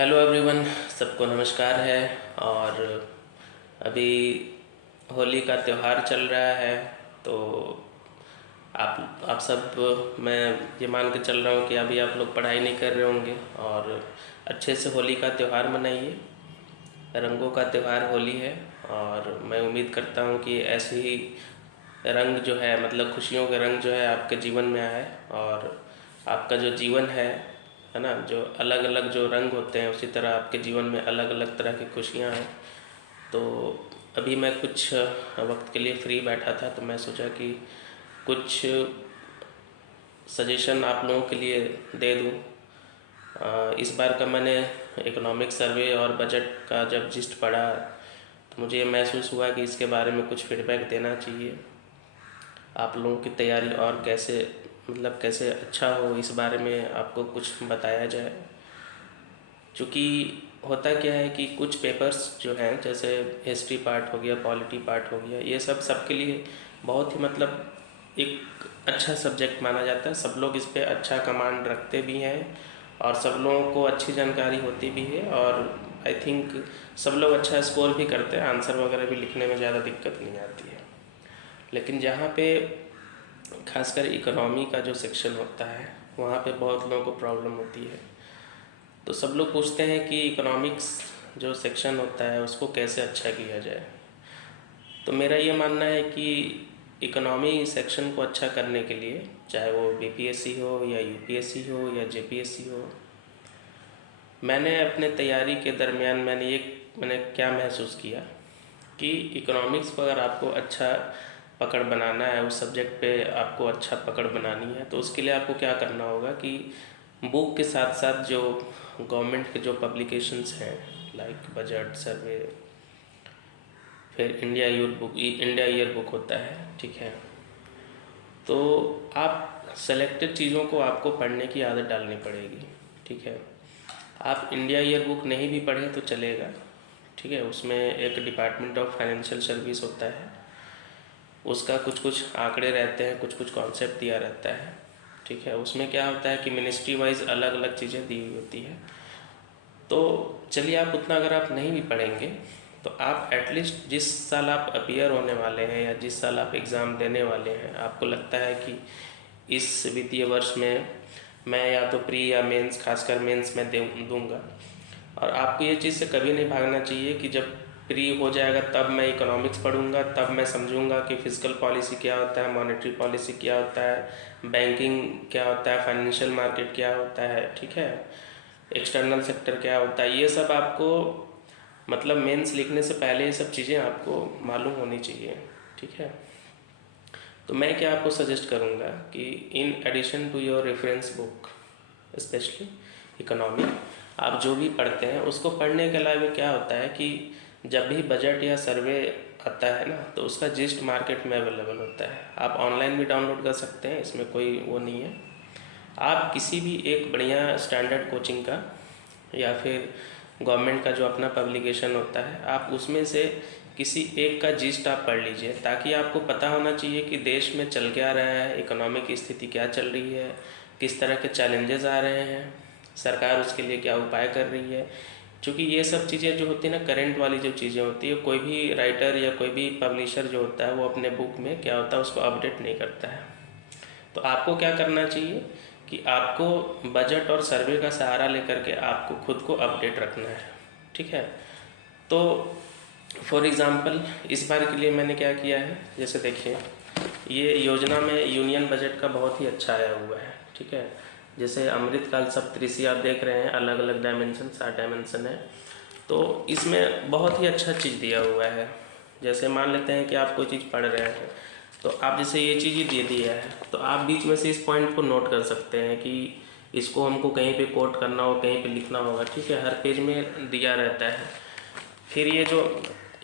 Hello everyone, सबको नमस्कार है। और अभी होली का त्यौहार चल रहा है, तो आप सब, मैं ये मान के चल रहा हूँ कि अभी आप लोग पढ़ाई नहीं कर रहे होंगे और अच्छे से होली का त्यौहार मनाइए। रंगों का त्यौहार होली है और मैं उम्मीद करता हूँ कि ऐसे ही रंग जो है, मतलब खुशियों के रंग जो है आपके जीवन में आए और आपका जो जीवन है ना, जो अलग अलग जो रंग होते हैं उसी तरह आपके जीवन में अलग अलग तरह की खुशियाँ हैं। तो अभी मैं कुछ वक्त के लिए फ्री बैठा था, तो मैं सोचा कि कुछ सजेशन आप लोगों के लिए दे दूँ। इस बार का मैंने इकोनॉमिक सर्वे और बजट का जब जिस्ट पढ़ा तो मुझे ये महसूस हुआ कि इसके बारे में कुछ फीडबैक देना चाहिए। आप लोगों की तैयारी और कैसे, मतलब कैसे अच्छा हो, इस बारे में आपको कुछ बताया जाए। क्योंकि होता क्या है कि कुछ पेपर्स जो हैं, जैसे हिस्ट्री पार्ट हो गया, पॉलिटी पार्ट हो गया, ये सब सबके लिए बहुत ही मतलब एक अच्छा सब्जेक्ट माना जाता है। सब लोग इस पे अच्छा कमांड रखते भी हैं और सब लोगों को अच्छी जानकारी होती भी है और आई थिंक सब लोग अच्छा स्कोर भी करते हैं। आंसर वगैरह भी लिखने में ज़्यादा दिक्कत नहीं आती है। लेकिन जहाँ पे खासकर इकोनॉमी का जो सेक्शन होता है, वहाँ पे बहुत लोगों को प्रॉब्लम होती है। तो सब लोग पूछते हैं कि इकोनॉमिक्स जो सेक्शन होता है उसको कैसे अच्छा किया जाए। तो मेरा ये मानना है कि इकोनॉमी सेक्शन को अच्छा करने के लिए, चाहे वो बीपीएससी हो या यूपीएससी हो या जेपीएससी हो, मैंने अपने तैयारी के दरमियान मैंने क्या महसूस किया कि इकोनॉमिक्स को अगर आपको अच्छा पकड़ बनाना है, उस सब्जेक्ट पे आपको अच्छा पकड़ बनानी है, तो उसके लिए आपको क्या करना होगा कि बुक के साथ साथ जो गवर्नमेंट के जो पब्लिकेशंस हैं, लाइक बजट, सर्वे, फिर इंडिया ईयर बुक होता है, ठीक है। तो आप सेलेक्टेड चीज़ों को आपको पढ़ने की आदत डालनी पड़ेगी, ठीक है। आप इंडिया ईयर बुक नहीं भी पढ़ें तो चलेगा, ठीक है। उसमें एक डिपार्टमेंट ऑफ फाइनेंशियल सर्विस होता है, उसका कुछ कुछ आंकड़े रहते हैं, कुछ कुछ कॉन्सेप्ट दिया रहता है, ठीक है। उसमें क्या होता है कि मिनिस्ट्री वाइज अलग अलग चीज़ें दी हुई होती है। तो चलिए, आप उतना अगर आप नहीं भी पढ़ेंगे तो आप एटलीस्ट जिस साल आप अपीयर होने वाले हैं या जिस साल आप एग्ज़ाम देने वाले हैं, आपको लगता है कि इस वित्तीय वर्ष में मैं या तो प्री या मेंस, खासकर मेंस में दूंगा। और आपको ये चीज़ से कभी नहीं भागना चाहिए कि जब प्री हो जाएगा तब मैं इकोनॉमिक्स पढ़ूंगा, तब मैं समझूंगा कि फिजिकल पॉलिसी क्या होता है, मॉनेटरी पॉलिसी क्या होता है, बैंकिंग क्या होता है, फाइनेंशियल मार्केट क्या होता है, ठीक है, एक्सटर्नल सेक्टर क्या होता है। ये सब आपको मतलब मेंस लिखने से पहले ये सब चीज़ें आपको मालूम होनी चाहिए, ठीक है। तो मैं क्या आपको सजेस्ट करूँगा कि in addition to your reference book, specially economy, आप जो भी पढ़ते हैं उसको पढ़ने के अलावा क्या होता है कि जब भी बजट या सर्वे आता है ना, तो उसका जिस्ट मार्केट में अवेलेबल होता है। आप ऑनलाइन भी डाउनलोड कर सकते हैं, इसमें कोई वो नहीं है। आप किसी भी एक बढ़िया स्टैंडर्ड कोचिंग का या फिर गवर्नमेंट का जो अपना पब्लिकेशन होता है, आप उसमें से किसी एक का जिस्ट आप पढ़ लीजिए, ताकि आपको पता होना चाहिए कि देश में चल क्या रहा है, इकोनॉमिक स्थिति क्या चल रही है, किस तरह के चैलेंजेस आ रहे हैं, सरकार उसके लिए क्या उपाय कर रही है। क्योंकि ये सब चीज़ें जो होती है ना, करंट वाली जो चीज़ें होती है, कोई भी राइटर या कोई भी पब्लिशर जो होता है वो अपने बुक में क्या होता है उसको अपडेट नहीं करता है। तो आपको क्या करना चाहिए कि आपको बजट और सर्वे का सहारा लेकर के आपको खुद को अपडेट रखना है, ठीक है। तो फॉर एग्ज़ाम्पल इस बार के लिए मैंने क्या किया है, जैसे देखिए ये योजना में यूनियन बजट का बहुत ही अच्छा आया हुआ है, ठीक है। जैसे अमृतकाल सप्तऋषि आप देख रहे हैं, अलग अलग डायमेंशन, 7 डायमेंशन है। तो इसमें बहुत ही अच्छा चीज़ दिया हुआ है। जैसे मान लेते हैं कि आप कोई चीज़ पढ़ रहे हैं, तो आप जैसे ये चीज़ ही दे दिया है, तो आप बीच में से इस पॉइंट को नोट कर सकते हैं कि इसको हमको कहीं पे कोट करना हो, कहीं पे लिखना होगा, ठीक है। हर पेज में दिया रहता है। फिर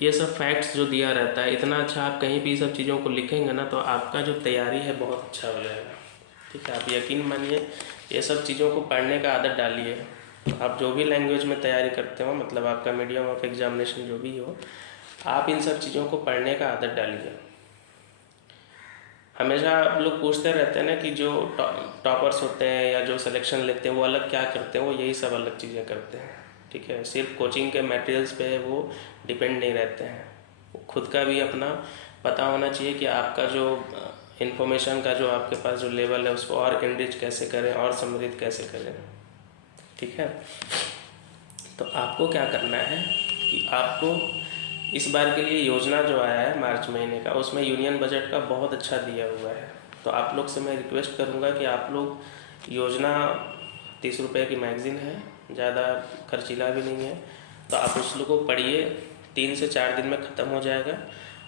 ये सब फैक्ट्स जो दिया रहता है, इतना अच्छा आप कहीं भी सब चीज़ों को लिखेंगे ना, तो आपका जो तैयारी है बहुत अच्छा हो जाएगा, ठीक है। आप यकीन मानिए, ये सब चीज़ों को पढ़ने का आदत डालिए। आप जो भी लैंग्वेज में तैयारी करते हो, मतलब आपका मीडियम ऑफ एग्जामिनेशन जो भी हो, आप इन सब चीज़ों को पढ़ने का आदत डालिए। हमेशा लोग पूछते रहते हैं ना कि जो टॉपर्स होते हैं या जो सिलेक्शन लेते हैं वो अलग क्या करते हैं, वो यही सब अलग चीज़ें करते हैं, ठीक है। सिर्फ कोचिंग के मटेरियल्स पे वो डिपेंड नहीं रहते हैं, खुद का भी अपना पता होना चाहिए कि आपका जो इन्फॉर्मेशन का जो आपके पास जो लेवल है उसको और इनरिच कैसे करें और समृद्ध कैसे करें, ठीक है। तो आपको क्या करना है कि आपको इस बार के लिए योजना जो आया है मार्च महीने का, उसमें यूनियन बजट का बहुत अच्छा दिया हुआ है। तो आप लोग से मैं रिक्वेस्ट करूँगा कि आप लोग योजना 30 रुपये की मैगज़ीन है, ज़्यादा खर्चीला भी नहीं है, तो आप उस लोग को पढ़िए, 3 से 4 दिन में ख़त्म हो जाएगा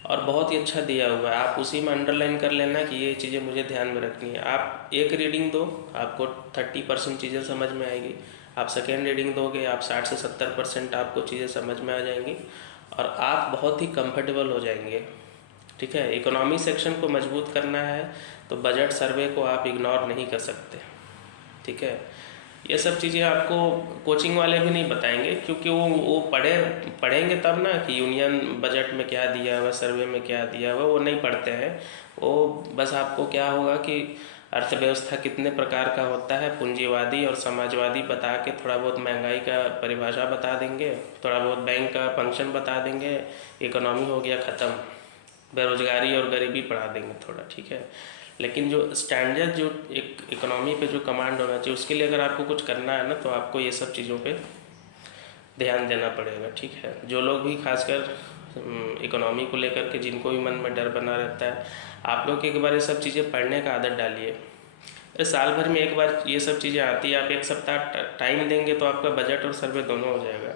और बहुत ही अच्छा दिया हुआ है। आप उसी में अंडरलाइन कर लेना कि ये चीज़ें मुझे ध्यान में रखनी है। आप एक रीडिंग दो, आपको 30% चीज़ें समझ में आएगी। आप सेकेंड रीडिंग दोगे, आप 60 से 70% आपको चीज़ें समझ में आ जाएंगी और आप बहुत ही कंफर्टेबल हो जाएंगे, ठीक है। इकोनॉमी सेक्शन को मजबूत करना है तो बजट सर्वे को आप इग्नोर नहीं कर सकते, ठीक है। ये सब चीज़ें आपको कोचिंग वाले भी नहीं बताएंगे, क्योंकि वो पढ़ेंगे तब ना कि यूनियन बजट में क्या दिया हुआ, सर्वे में क्या दिया हुआ, वो नहीं पढ़ते हैं। वो बस आपको क्या होगा कि अर्थव्यवस्था कितने प्रकार का होता है, पूंजीवादी और समाजवादी बता के थोड़ा बहुत महंगाई का परिभाषा बता देंगे, थोड़ा बहुत बैंक का फंक्शन बता देंगे, इकोनॉमी हो गया ख़त्म। बेरोजगारी और गरीबी पढ़ा देंगे थोड़ा, ठीक है। लेकिन जो स्टैंडर्ड जो एक इकोनॉमी पे जो कमांड होना चाहिए, उसके लिए अगर आपको कुछ करना है ना, तो आपको ये सब चीज़ों पे ध्यान देना पड़ेगा, ठीक है। जो लोग भी खासकर इकोनॉमी को लेकर के जिनको भी मन में डर बना रहता है, आप लोग एक बार ये सब चीज़ें पढ़ने का आदत डालिए। अरे साल भर में एक बार ये सब चीज़ें आती है, आप एक सप्ताह टाइम देंगे तो आपका बजट और सर्वे दोनों हो जाएगा।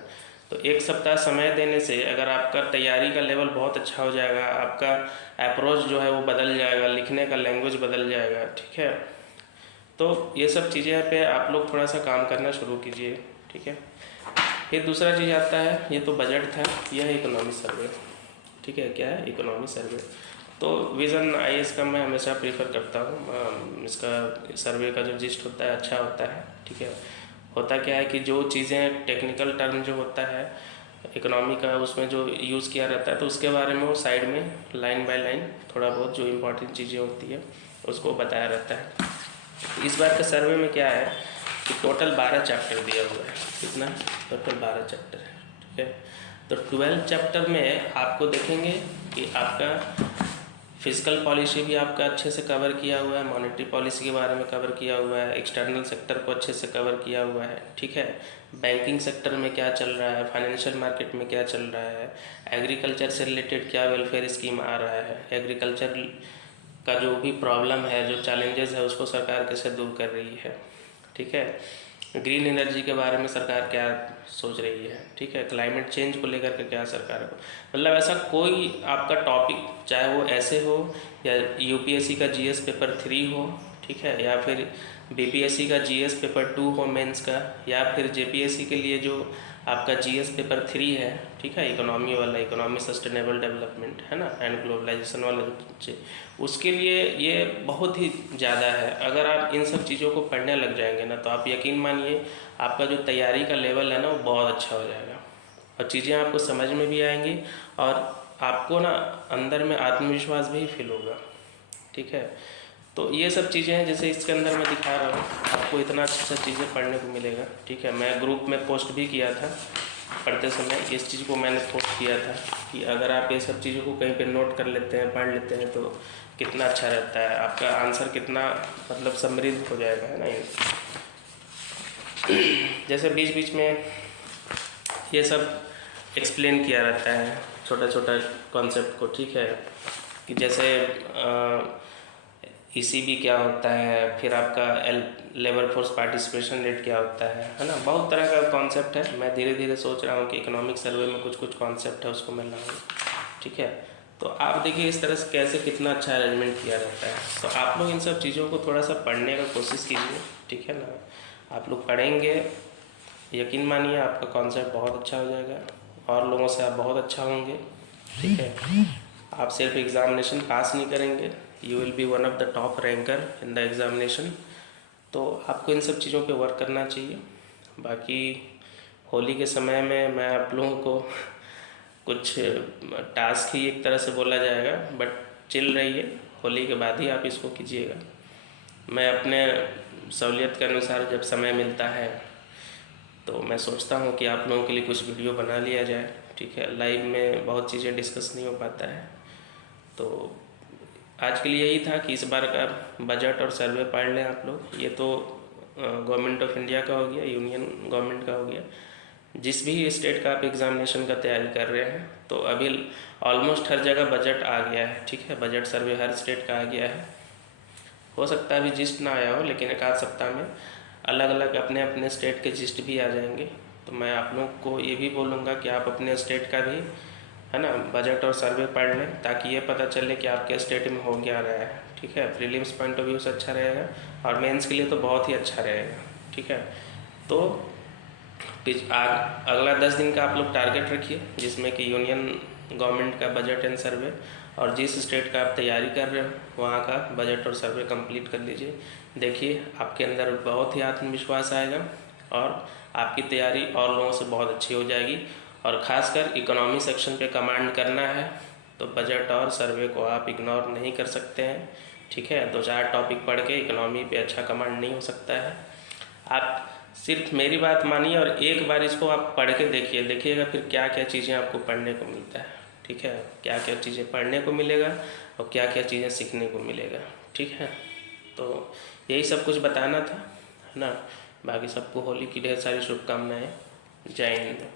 तो एक सप्ताह समय देने से अगर आपका तैयारी का लेवल बहुत अच्छा हो जाएगा, आपका अप्रोच जो है वो बदल जाएगा, लिखने का लैंग्वेज बदल जाएगा, ठीक है। तो ये सब चीज़ें पे आप लोग थोड़ा सा काम करना शुरू कीजिए, ठीक है। फिर दूसरा चीज़ आता है, ये तो बजट था, यह है इकोनॉमी सर्वे, ठीक है। क्या है इकोनॉमी सर्वे? तो विज़न IAS का मैं हमेशा प्रीफर करता हूँ। इसका सर्वे का जो जिस्ट होता है अच्छा होता है, ठीक है। होता क्या है कि जो चीज़ें टेक्निकल टर्म जो होता है इकोनॉमी का, उसमें जो यूज़ किया रहता है, तो उसके बारे में वो साइड में लाइन बाय लाइन थोड़ा बहुत जो इम्पोर्टेंट चीज़ें होती है उसको बताया रहता है। इस बार के सर्वे में क्या है कि टोटल 12 चैप्टर दिया हुआ है। कितना? टोटल 12 चैप्टर है, ठीक है। तो 12 चैप्टर में आपको देखेंगे कि आपका फिजिकल पॉलिसी भी आपका अच्छे से कवर किया हुआ है, मॉनेटरी पॉलिसी के बारे में कवर किया हुआ है, एक्सटर्नल सेक्टर को अच्छे से कवर किया हुआ है, ठीक है। बैंकिंग सेक्टर में क्या चल रहा है, फाइनेंशियल मार्केट में क्या चल रहा है, एग्रीकल्चर से रिलेटेड क्या वेलफेयर स्कीम आ रहा है, एग्रीकल्चर का जो भी प्रॉब्लम है, जो चैलेंजेस है, उसको सरकार कैसे दूर कर रही है, ठीक है। ग्रीन एनर्जी के बारे में सरकार क्या सोच रही है, ठीक है। क्लाइमेट चेंज को लेकर के क्या सरकार को, मतलब ऐसा कोई आपका टॉपिक, चाहे वो ऐसे हो या UPSC का GS पेपर 3 हो, ठीक है, या फिर BPSC का GS पेपर 2 हो मेंस का, या फिर JPSC के लिए जो आपका GS पेपर 3 है, ठीक है, इकोनॉमी वाला, इकोनॉमी सस्टेनेबल डेवलपमेंट है ना, एंड ग्लोबलाइजेशन वाला, उसके लिए ये बहुत ही ज़्यादा है। अगर आप इन सब चीज़ों को पढ़ने लग जाएंगे ना, तो आप यकीन मानिए आपका जो तैयारी का लेवल है ना, वो बहुत अच्छा हो जाएगा और चीज़ें आपको समझ में भी आएंगी और आपको ना अंदर में आत्मविश्वास भी फील होगा, ठीक है। तो ये सब चीज़ें हैं, जैसे इसके अंदर मैं दिखा रहा हूँ, आपको इतना अच्छा चीज़ें पढ़ने को मिलेगा, ठीक है। मैं ग्रुप में पोस्ट भी किया था पढ़ते समय, इस चीज़ को मैंने पोस्ट किया था कि अगर आप ये सब चीज़ों को कहीं पे नोट कर लेते हैं, पढ़ लेते हैं, तो कितना अच्छा रहता है, आपका आंसर कितना मतलब समृद्ध हो जाएगा, है ना। जैसे बीच बीच में ये सब एक्सप्लेन किया रहता है, छोटा छोटा कॉन्सेप्ट को, ठीक है, कि जैसे ECB क्या होता है, फिर आपका लेबर फोर्स पार्टिसिपेशन रेट क्या होता है ना। बहुत तरह का कॉन्सेप्ट है। मैं धीरे धीरे सोच रहा हूँ कि इकोनॉमिक सर्वे में कुछ कुछ कॉन्सेप्ट है उसको मैं लाऊँ, ठीक है। तो आप देखिए इस तरह से कैसे कितना अच्छा अरेंजमेंट किया रहता है। तो आप लोग इन सब चीज़ों को थोड़ा सा पढ़ने का कोशिश कीजिए, ठीक है ना। आप लोग पढ़ेंगे, यकीन मानिए आपका कॉन्सेप्ट बहुत अच्छा हो जाएगा और लोगों से आप बहुत अच्छा होंगे, ठीक है। आप सिर्फ एग्ज़ामिनेशन पास नहीं करेंगे, you will be one of the top ranker in the examination. तो आपको इन सब चीज़ों पे वर्क करना चाहिए। बाकी होली के समय में मैं आप लोगों को कुछ टास्क ही एक तरह से बोला जाएगा, बट चिल रहिए, होली के बाद ही आप इसको कीजिएगा। मैं अपने सहूलियत के अनुसार जब समय मिलता है तो मैं सोचता हूँ कि आप लोगों के लिए कुछ वीडियो बना लिया जाए, ठीक है। लाइव में बहुत चीज़ें डिस्कस नहीं हो पाता है। तो आज के लिए यही था कि इस बार का बजट और सर्वे पढ़ लें आप लोग। ये तो गवर्नमेंट ऑफ इंडिया का हो गया, यूनियन गवर्नमेंट का हो गया। जिस भी स्टेट का आप एग्ज़ामिनेशन का तैयारी कर रहे हैं तो अभी ऑलमोस्ट हर जगह बजट आ गया है, ठीक है। बजट सर्वे हर स्टेट का आ गया है। हो सकता है अभी जिस्ट ना आया हो, लेकिन एक आध सप्ताह में अलग अलग अपने अपने स्टेट के जिस्ट भी आ जाएंगे। तो मैं आप लोग को ये भी बोलूँगा कि आप अपने स्टेट का भी, है ना, बजट और सर्वे पढ़ लें, ताकि ये पता चले कि आपके स्टेट में हो क्या रहा है, ठीक है। प्रीलिम्स पॉइंट ऑफ व्यू से अच्छा रहेगा और मेंस के लिए तो बहुत ही अच्छा रहेगा, ठीक है। तो अगला 10 दिन का आप लोग टारगेट रखिए, जिसमें कि यूनियन गवर्नमेंट का बजट एंड सर्वे और जिस स्टेट का आप तैयारी कर रहे हो वहाँ का बजट और सर्वे कंप्लीट कर लीजिए। देखिए आपके अंदर बहुत ही आत्मविश्वास आएगा और आपकी तैयारी और लोगों से बहुत अच्छी हो जाएगी। और ख़ासकर इकोनॉमी सेक्शन पे कमांड करना है तो बजट और सर्वे को आप इग्नोर नहीं कर सकते हैं, ठीक है। 2-4 टॉपिक पढ़ के इकोनॉमी पे अच्छा कमांड नहीं हो सकता है। आप सिर्फ मेरी बात मानिए और एक बार इसको आप पढ़ के देखिएगा फिर क्या क्या चीज़ें आपको पढ़ने को मिलता है, ठीक है। क्या क्या चीज़ें पढ़ने को मिलेगा और क्या क्या चीज़ें सीखने को मिलेगा, ठीक है। तो यही सब कुछ बताना था, है ना। बाकी सबको होली की ढेर सारी शुभकामनाएं। जय हिंद।